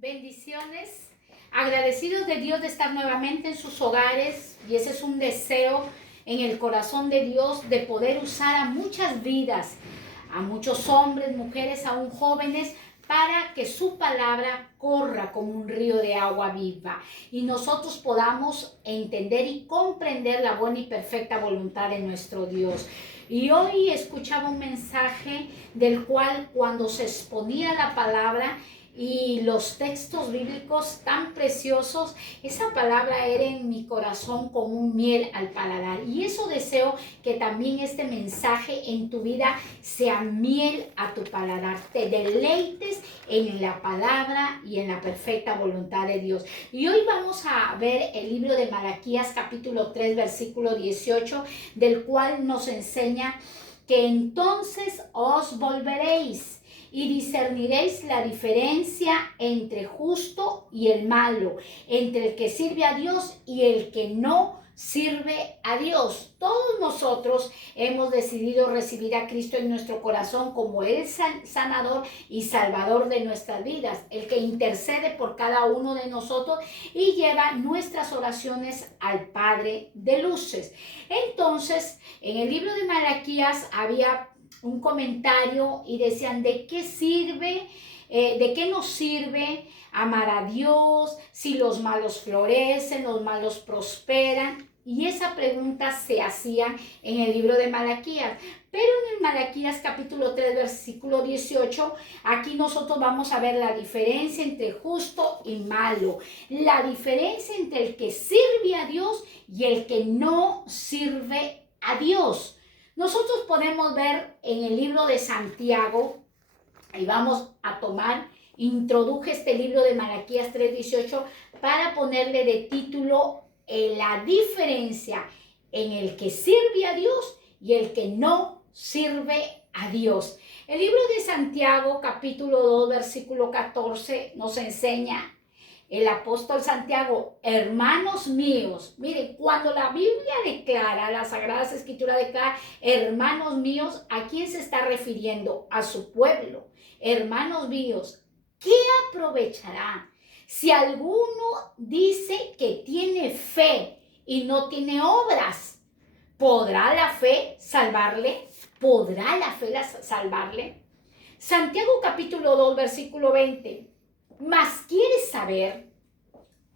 Bendiciones, agradecidos de Dios de estar nuevamente en sus hogares, y ese es un deseo en el corazón de Dios de poder usar a muchas vidas, a muchos hombres, mujeres, aún jóvenes, para que su palabra corra como un río de agua viva y nosotros podamos entender y comprender la buena y perfecta voluntad de nuestro Dios. Y hoy escuchaba un mensaje del cual, cuando se exponía la palabra y los textos bíblicos tan preciosos, esa palabra era en mi corazón como un miel al paladar. Y eso deseo que también este mensaje en tu vida sea miel a tu paladar. Te deleites en la palabra y en la perfecta voluntad de Dios. Y hoy vamos a ver el libro de Malaquías capítulo 3 versículo 18, del cual nos enseña que entonces os volveréis y discerniréis la diferencia entre justo y el malo, entre el que sirve a Dios y el que no sirve a Dios. Todos nosotros hemos decidido recibir a Cristo en nuestro corazón como el sanador y salvador de nuestras vidas, el que intercede por cada uno de nosotros y lleva nuestras oraciones al Padre de luces. Entonces, en el libro de Malaquías había un comentario y decían: ¿de qué sirve? ¿De qué nos sirve amar a Dios si los malos florecen, los malos prosperan? Y esa pregunta se hacía en el libro de Malaquías. Pero en el Malaquías capítulo 3 versículo 18, aquí nosotros vamos a ver la diferencia entre justo y malo, la diferencia entre el que sirve a Dios y el que no sirve a Dios. Nosotros podemos ver en el libro de Santiago, y vamos a introduje este libro de Malaquías 3:18 para ponerle de título la diferencia en el que sirve a Dios y el que no sirve a Dios. El libro de Santiago capítulo 2 versículo 14 nos enseña el apóstol Santiago: hermanos míos. Miren, cuando la Biblia declara, la Sagrada Escritura declara hermanos míos, ¿a quién se está refiriendo? A su pueblo. Hermanos míos, ¿qué aprovechará si alguno dice que tiene fe y no tiene obras? ¿Podrá la fe salvarle? ¿Podrá la fe salvarle? Santiago capítulo 2 versículo 20. Mas quieres saber,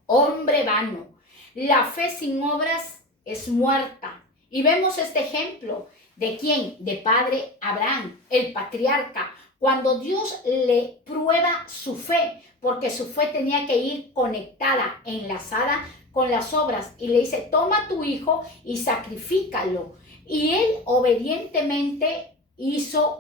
hombre vano, la fe sin obras es muerta. Y vemos este ejemplo de quién, de padre Abraham, el patriarca, cuando Dios le prueba su fe, porque su fe tenía que ir conectada, enlazada con las obras, y le dice: toma tu hijo y sacrifícalo. Y él obedientemente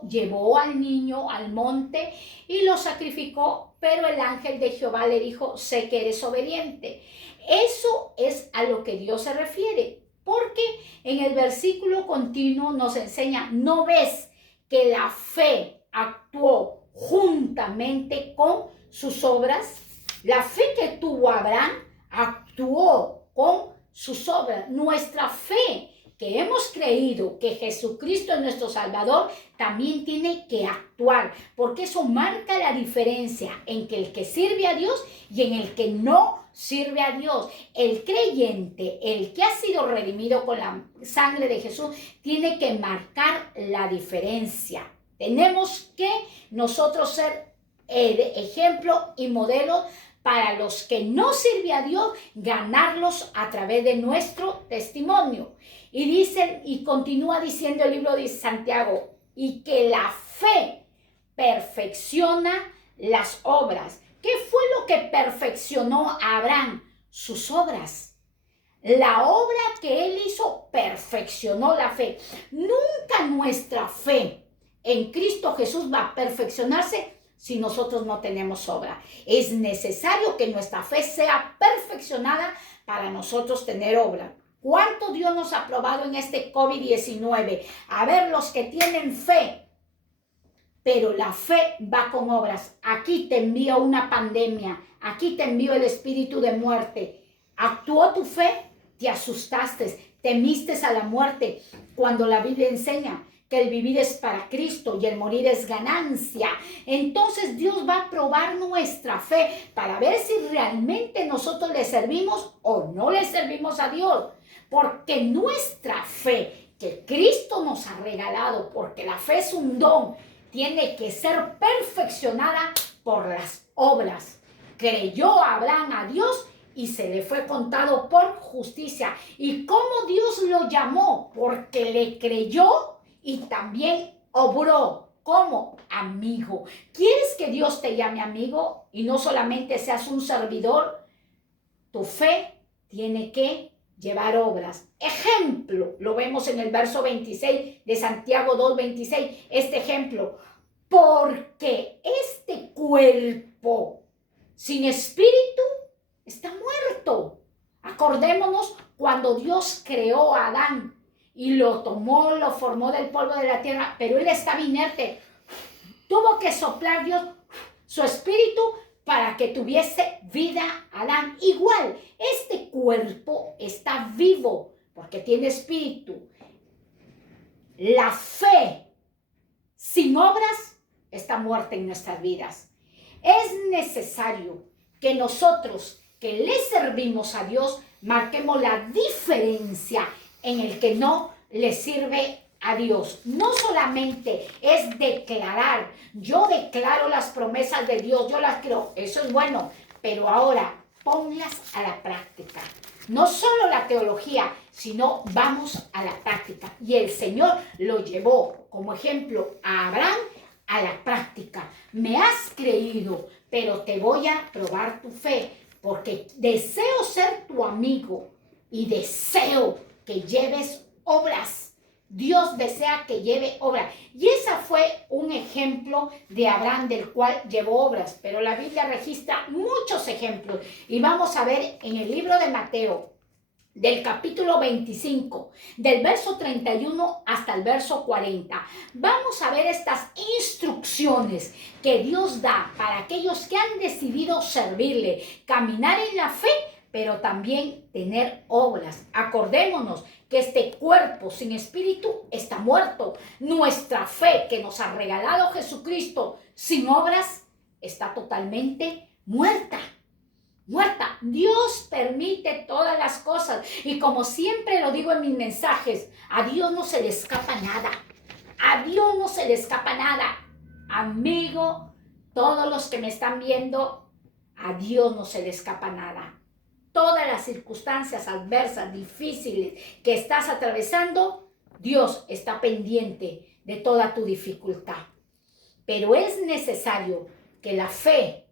llevó al niño al monte y lo sacrificó, pero el ángel de Jehová le dijo: sé que eres obediente. Eso es a lo que Dios se refiere, porque en el versículo continuo nos enseña: ¿no ves que la fe actuó juntamente con sus obras? La fe que tuvo Abraham actuó con sus obras. Nuestra fe, que hemos creído que Jesucristo es nuestro Salvador, también tiene que actuar, porque eso marca la diferencia en que el que sirve a Dios y en el que no sirve a Dios. El creyente, el que ha sido redimido con la sangre de Jesús, tiene que marcar la diferencia. Tenemos que nosotros ser ejemplo y modelo para los que no sirven a Dios, ganarlos a través de nuestro testimonio. Y dice, y continúa diciendo el libro de Santiago: y que la fe perfecciona las obras. ¿Qué fue lo que perfeccionó a Abraham? Sus obras. La obra que él hizo perfeccionó la fe. Nunca nuestra fe en Cristo Jesús va a perfeccionarse si nosotros no tenemos obra. Es necesario que nuestra fe sea perfeccionada para nosotros tener obra. ¿Cuánto Dios nos ha probado en este COVID-19? A ver, los que tienen fe, pero la fe va con obras. Aquí te envío una pandemia, aquí te envío el espíritu de muerte. ¿Actuó tu fe? Te asustaste, temiste a la muerte, cuando la Biblia enseña que el vivir es para Cristo y el morir es ganancia. Entonces Dios va a probar nuestra fe para ver si realmente nosotros le servimos o no le servimos a Dios. Porque nuestra fe que Cristo nos ha regalado, porque la fe es un don, tiene que ser perfeccionada por las obras. Creyó Abraham a Dios y se le fue contado por justicia. ¿Y cómo Dios lo llamó? Porque le creyó y también obró como amigo. ¿Quieres que Dios te llame amigo y no solamente seas un servidor? Tu fe tiene que llevar obras. Ejemplo, lo vemos en el verso 26 de Santiago 2:26. Este ejemplo, porque este cuerpo sin espíritu está muerto. Acordémonos cuando Dios creó a Adán y lo tomó, lo formó del polvo de la tierra, pero él estaba inerte. Tuvo que soplar Dios su espíritu para que tuviese vida Adán. Igual, este cuerpo está vivo porque tiene espíritu. La fe sin obras está muerta en nuestras vidas. Es necesario que nosotros que le servimos a Dios marquemos la diferencia en el que no le sirve a Dios. No solamente es declarar, yo declaro las promesas de Dios, yo las creo, eso es bueno, pero ahora ponlas a la práctica. No solo la teología, sino vamos a la práctica. Y el Señor lo llevó como ejemplo a Abraham a la práctica. Me has creído, pero te voy a probar tu fe, porque deseo ser tu amigo y deseo que lleves obras. Dios desea que lleve obras. Y esa fue un ejemplo de Abraham, del cual llevó obras. Pero la Biblia registra muchos ejemplos. Y vamos a ver en el libro de Mateo, del capítulo 25, del verso 31 hasta el verso 40. Vamos a ver estas instrucciones que Dios da para aquellos que han decidido servirle, caminar en la fe, pero también tener obras. Acordémonos que este cuerpo sin espíritu está muerto. Nuestra fe que nos ha regalado Jesucristo sin obras está totalmente muerta. Muerta. Dios permite todas las cosas y como siempre lo digo en mis mensajes, a Dios no se le escapa nada. A Dios no se le escapa nada. Amigo, todos los que me están viendo, a Dios no se le escapa nada. Todas las circunstancias adversas, difíciles que estás atravesando, Dios está pendiente de toda tu dificultad. Pero es necesario que la fe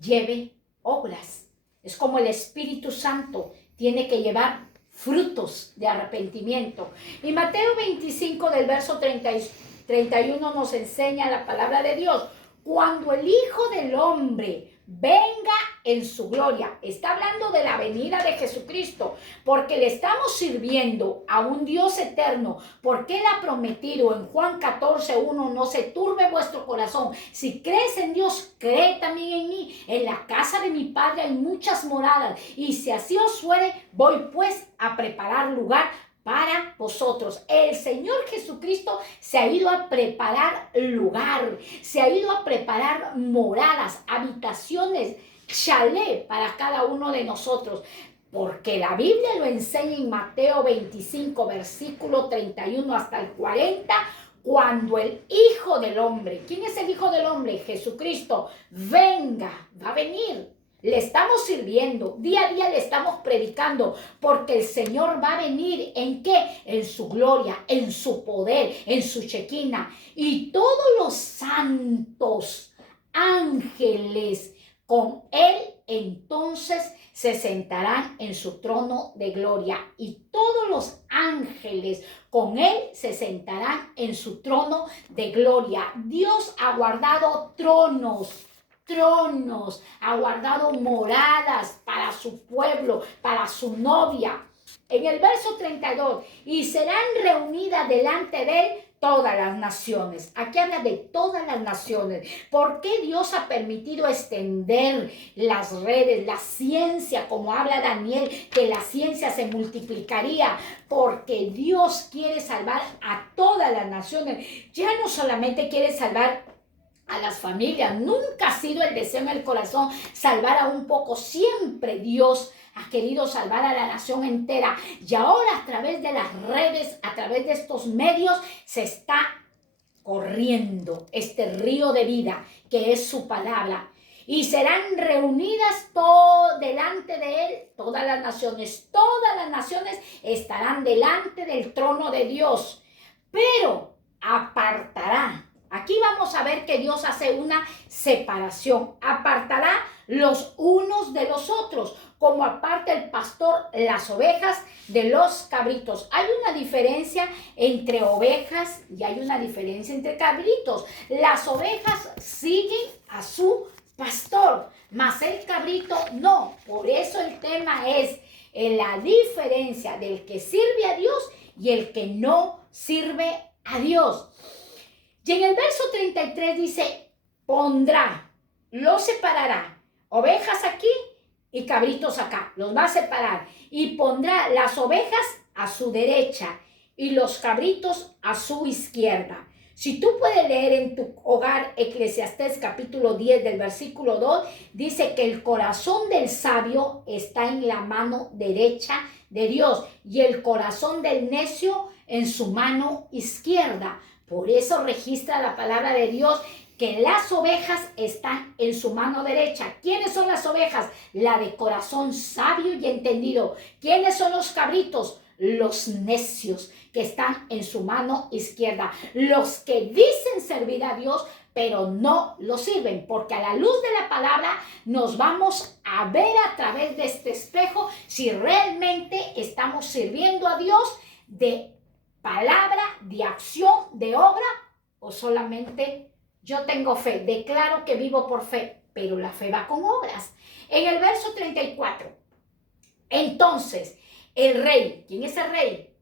lleve obras. Es como el Espíritu Santo tiene que llevar frutos de arrepentimiento. Y Mateo 25 del verso 31 nos enseña la palabra de Dios. Cuando el Hijo del Hombre venga en su gloria, está hablando de la venida de Jesucristo, porque le estamos sirviendo a un Dios eterno, porque Él ha prometido en Juan 14:1, no se turbe vuestro corazón, si crees en Dios, cree también en mí, en la casa de mi Padre hay muchas moradas, y si así os fuere, voy pues a preparar lugar para vosotros. El Señor Jesucristo se ha ido a preparar lugar, se ha ido a preparar moradas, habitaciones, chalet para cada uno de nosotros. Porque la Biblia lo enseña en Mateo 25, versículo 31 hasta el 40, cuando el Hijo del Hombre, ¿quién es el Hijo del Hombre? Jesucristo, venga, va a venir. Le estamos sirviendo, día a día le estamos predicando, porque el Señor va a venir, ¿en qué? En su gloria, en su poder, en su Shekinah. Y todos los santos ángeles con Él entonces se sentarán en su trono de gloria. Y todos los ángeles con Él se sentarán en su trono de gloria. Dios ha guardado tronos, ha guardado moradas para su pueblo, para su novia. En el verso 32, y serán reunidas delante de Él todas las naciones. Aquí habla de todas las naciones. ¿Por qué Dios ha permitido extender las redes, la ciencia, como habla Daniel, que la ciencia se multiplicaría? Porque Dios quiere salvar a todas las naciones. Ya no solamente quiere salvar a las familias. Nunca ha sido el deseo en el corazón salvar a un poco. Siempre Dios ha querido salvar a la nación entera. Y ahora a través de las redes, a través de estos medios, se está corriendo este río de vida que es su palabra. Y serán reunidas delante de él todas las naciones. Todas las naciones estarán delante del trono de Dios. Pero apartará. Aquí vamos a ver que Dios hace una separación. Apartará los unos de los otros, como aparta el pastor las ovejas de los cabritos. Hay una diferencia entre ovejas y hay una diferencia entre cabritos. Las ovejas siguen a su pastor, mas el cabrito no. Por eso el tema es la diferencia del que sirve a Dios y el que no sirve a Dios. Y en el verso 33 dice, pondrá, los separará, ovejas aquí y cabritos acá, los va a separar. Y pondrá las ovejas a su derecha y los cabritos a su izquierda. Si tú puedes leer en tu hogar Eclesiastés capítulo 10 del versículo 2, dice que el corazón del sabio está en la mano derecha de Dios y el corazón del necio en su mano izquierda. Por eso registra la palabra de Dios que las ovejas están en su mano derecha. ¿Quiénes son las ovejas? La de corazón sabio y entendido. ¿Quiénes son los cabritos? Los necios que están en su mano izquierda. Los que dicen servir a Dios, pero no lo sirven. Porque a la luz de la palabra nos vamos a ver a través de este espejo si realmente estamos sirviendo a Dios de palabra, de acción, de obra, o solamente yo tengo fe, declaro que vivo por fe, pero la fe va con obras. En el verso 34, entonces el rey, ¿quién es el rey?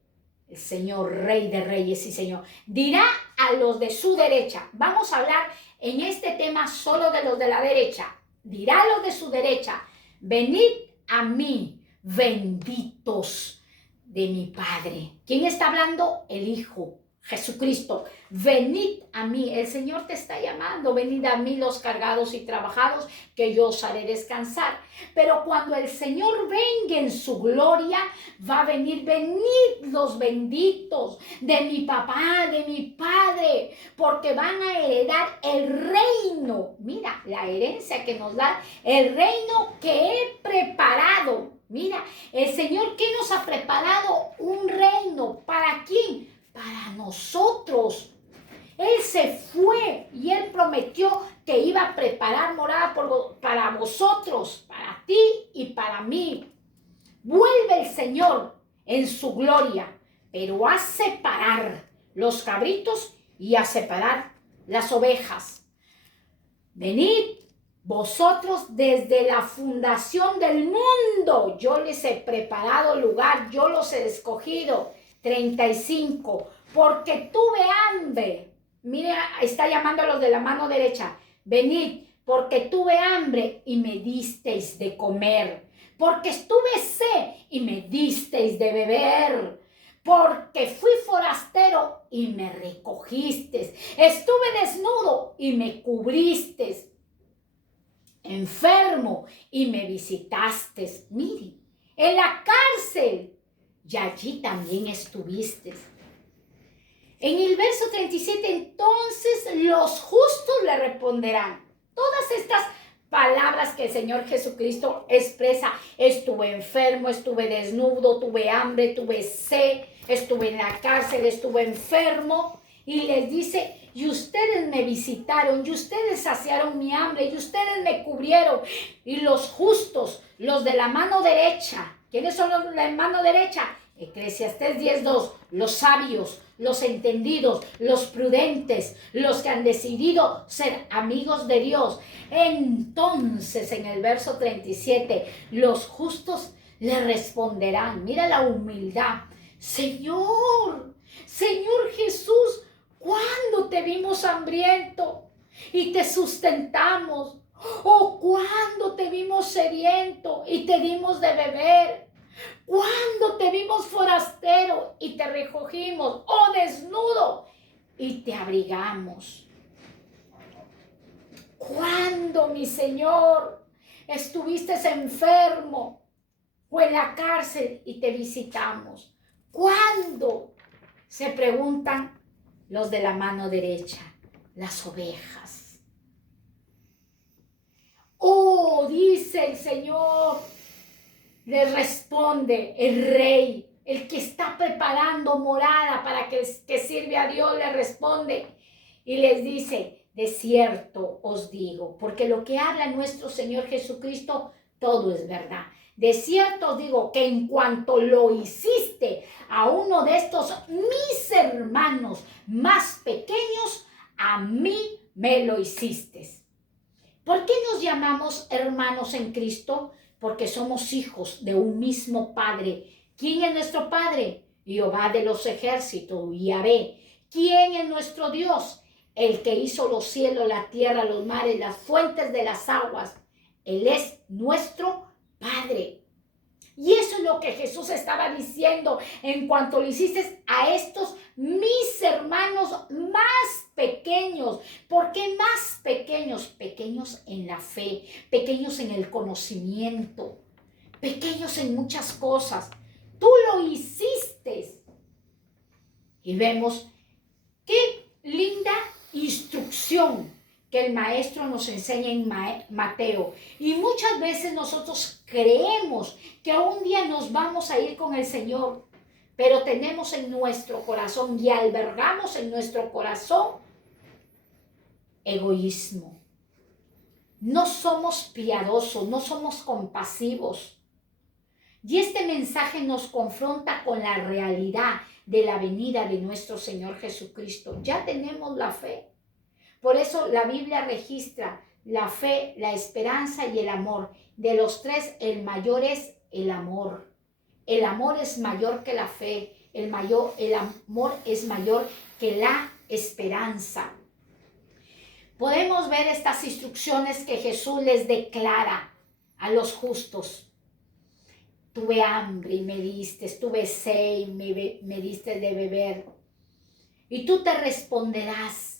El Señor, Rey de Reyes y Señor, dirá a los de su derecha. Vamos a hablar en este tema solo de los de la derecha. Dirá a los de su derecha, venid a mí, benditos de mi Padre. ¿Quién está hablando? El Hijo, Jesucristo. Venid a mí. El Señor te está llamando. Venid a mí los cargados y trabajados, que yo os haré descansar. Pero cuando el Señor venga en su gloria, va a venir, venid los benditos de mi papá, de mi Padre, porque van a heredar el reino. Mira, la herencia que nos da, el reino que he preparado. Mira, el Señor que nos ha preparado un reino. ¿Para quién? Para nosotros. Él se fue y Él prometió que iba a preparar morada para vosotros, para ti y para mí. Vuelve el Señor en su gloria, pero a separar los cabritos y a separar las ovejas. Venid vosotros desde la fundación del mundo, yo les he preparado lugar, yo los he escogido. 35, porque tuve hambre. Mira, está llamando a los de la mano derecha. Venid, porque tuve hambre y me disteis de comer. Porque estuve sed y me disteis de beber. Porque fui forastero y me recogisteis. Estuve desnudo y me cubristeis. Enfermo y me visitasteis. Miren, en la cárcel y allí también estuviste. En el verso 37, entonces los justos le responderán. Todas estas palabras que el Señor Jesucristo expresa, estuve enfermo, estuve desnudo, tuve hambre, tuve sed, estuve en la cárcel, estuve enfermo, y les dice, y ustedes me visitaron, y ustedes saciaron mi hambre, y ustedes me cubrieron. Y los justos, los de la mano derecha, ¿quiénes son los de la mano derecha? Eclesiastés 10:2, los sabios, los entendidos, los prudentes, los que han decidido ser amigos de Dios. Entonces, en el verso 37, los justos le responderán. Mira la humildad. Señor, Señor Jesús, ¿Cuándo te vimos hambriento y te sustentamos? ¿O cuándo te vimos sediento y te dimos de beber? ¿Cuándo te vimos forastero y te recogimos? ¿O desnudo y te abrigamos? ¿Cuándo, mi Señor, estuviste enfermo o en la cárcel y te visitamos? ¿Cuándo? Se preguntan los de la mano derecha, las ovejas. Oh, dice el Señor, le responde el rey, el que está preparando morada para que sirve a Dios, le responde y les dice: de cierto os digo, porque lo que habla nuestro Señor Jesucristo, todo es verdad. De cierto os digo que en cuanto lo hiciste a uno de estos mis hermanos más pequeños, a mí me lo hiciste. ¿Por qué nos llamamos hermanos en Cristo? Porque somos hijos de un mismo Padre. ¿Quién es nuestro Padre? Jehová de los ejércitos, Yahvé. ¿Quién es nuestro Dios? El que hizo los cielos, la tierra, los mares, las fuentes de las aguas. Él es nuestro Padre. Y eso es lo que Jesús estaba diciendo en cuanto le hiciste a estos mis hermanos más pequeños. ¿Por qué más pequeños? Pequeños en la fe, pequeños en el conocimiento, pequeños en muchas cosas. Tú lo hiciste. Y vemos qué linda instrucción que el maestro nos enseña en Mateo. Y muchas veces nosotros creemos que un día nos vamos a ir con el Señor, pero tenemos en nuestro corazón y albergamos en nuestro corazón egoísmo. No somos piadosos, no somos compasivos. Y este mensaje nos confronta con la realidad de la venida de nuestro Señor Jesucristo. Ya tenemos la fe. Por eso la Biblia registra la fe, la esperanza y el amor. De los tres, el mayor es el amor. El amor es mayor que la fe. El amor es mayor que la esperanza. Podemos ver estas instrucciones que Jesús les declara a los justos. Tuve hambre y me diste, tuve sed y me diste de beber. Y tú te responderás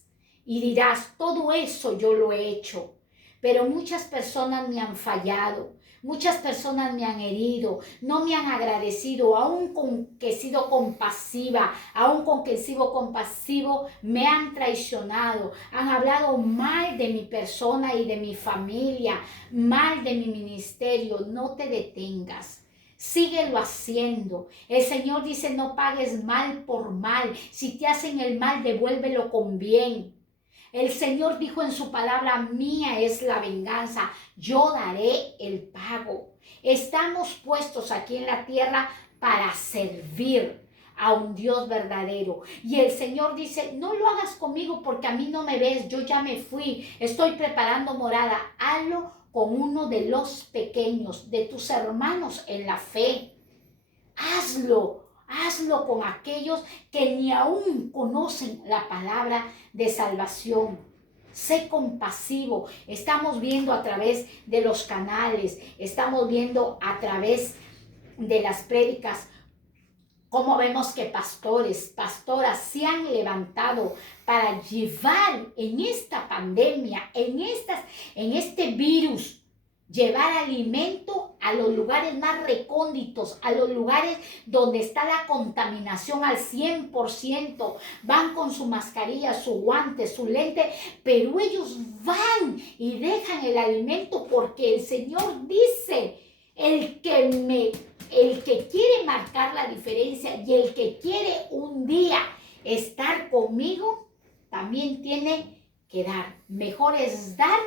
y dirás: todo eso yo lo he hecho, pero muchas personas me han fallado, muchas personas me han herido, no me han agradecido, aún con que he sido compasiva, aún con que he sido compasivo, me han traicionado, han hablado mal de mi persona y de mi familia, mal de mi ministerio. No te detengas. Síguelo haciendo. El Señor dice: no pagues mal por mal. Si te hacen el mal, devuélvelo con bien. El Señor dijo en su palabra: mía es la venganza, yo daré el pago. Estamos puestos aquí en la tierra para servir a un Dios verdadero. Y el Señor dice: no lo hagas conmigo porque a mí no me ves, yo ya me fui, estoy preparando morada. Hazlo con uno de los pequeños, de tus hermanos en la fe. Hazlo con aquellos que ni aún conocen la palabra de salvación. Sé compasivo. Estamos viendo a través de los canales, estamos viendo a través de las prédicas, cómo vemos que pastores, pastoras se han levantado para llevar en esta pandemia, en este virus, llevar alimento a los lugares más recónditos, a los lugares donde está la contaminación al 100%. Van con su mascarilla, su guante, su lente, pero ellos van y dejan el alimento porque el Señor dice: el que quiere marcar la diferencia y el que quiere un día estar conmigo, también tiene que dar. Mejor es dar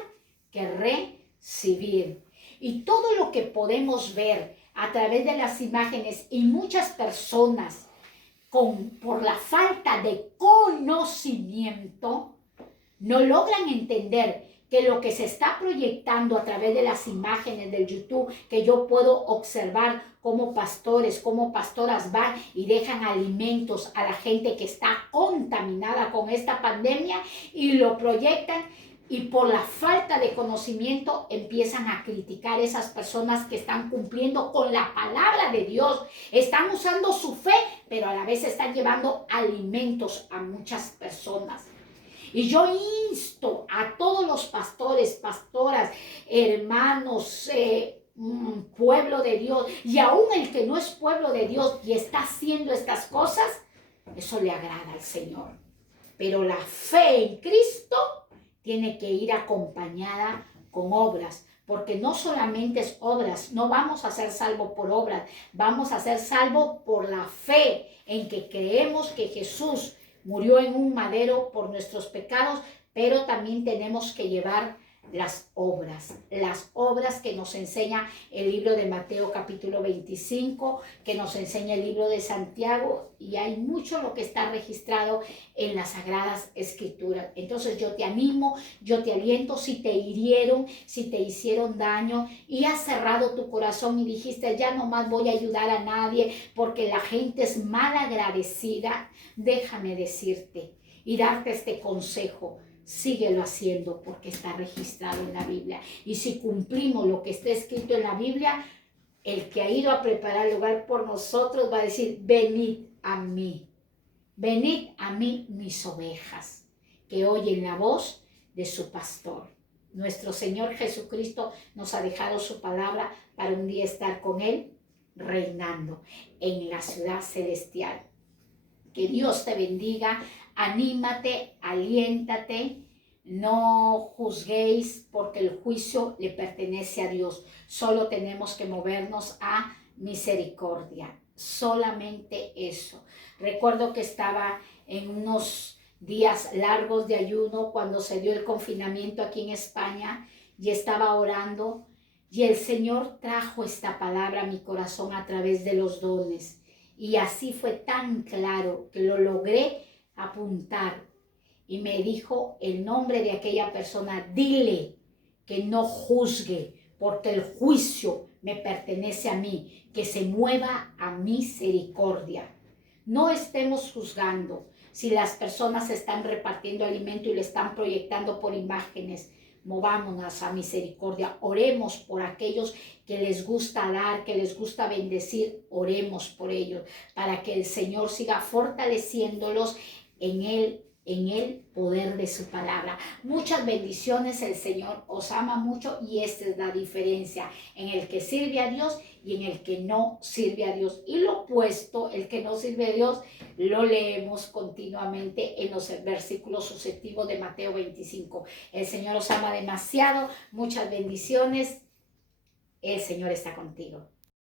que recibir. Y todo lo que podemos ver a través de las imágenes, y muchas personas por la falta de conocimiento no logran entender que lo que se está proyectando a través de las imágenes del YouTube, que yo puedo observar cómo pastores, cómo pastoras van y dejan alimentos a la gente que está contaminada con esta pandemia y lo proyectan, y por la falta de conocimiento empiezan a criticar a esas personas que están cumpliendo con la palabra de Dios. Están usando su fe, pero a la vez están llevando alimentos a muchas personas. Y yo insto a todos los pastores, pastoras, hermanos, pueblo de Dios, y aún el que no es pueblo de Dios y está haciendo estas cosas, eso le agrada al Señor. Pero la fe en Cristo tiene que ir acompañada con obras, porque no solamente es obras, no vamos a ser salvos por obras, vamos a ser salvos por la fe en que creemos que Jesús murió en un madero por nuestros pecados, pero también tenemos que llevar las obras que nos enseña el libro de Mateo capítulo 25, que nos enseña el libro de Santiago, y hay mucho lo que está registrado en las Sagradas Escrituras. Entonces yo te animo, yo te aliento, si te hirieron, si te hicieron daño y has cerrado tu corazón y dijiste, ya no más voy a ayudar a nadie porque la gente es mal agradecida, déjame decirte y darte este consejo. Síguelo haciendo porque está registrado en la Biblia. Y si cumplimos lo que está escrito en la Biblia, el que ha ido a preparar el lugar por nosotros va a decir, venid a mí mis ovejas, que oyen la voz de su pastor. Nuestro Señor Jesucristo nos ha dejado su palabra para un día estar con Él, reinando en la ciudad celestial. Que Dios te bendiga. Anímate, aliéntate, no juzguéis porque el juicio le pertenece a Dios. Solo tenemos que movernos a misericordia, solamente eso. Recuerdo que estaba en unos días largos de ayuno cuando se dio el confinamiento aquí en España y estaba orando y el Señor trajo esta palabra a mi corazón a través de los dones. Y así fue tan claro que lo logré apuntar. Y me dijo el nombre de aquella persona, dile que no juzgue, porque el juicio me pertenece a mí, que se mueva a misericordia. No estemos juzgando si las personas están repartiendo alimento y le están proyectando por imágenes. Movámonos a misericordia, oremos por aquellos que les gusta dar, que les gusta bendecir, oremos por ellos, para que el Señor siga fortaleciéndolos en el poder de su palabra. Muchas bendiciones, el Señor os ama mucho y esta es la diferencia en el que sirve a Dios y en el que no sirve a Dios. Y lo opuesto, el que no sirve a Dios, lo leemos continuamente en los versículos sucesivos de Mateo 25. El Señor os ama demasiado, muchas bendiciones, el Señor está contigo.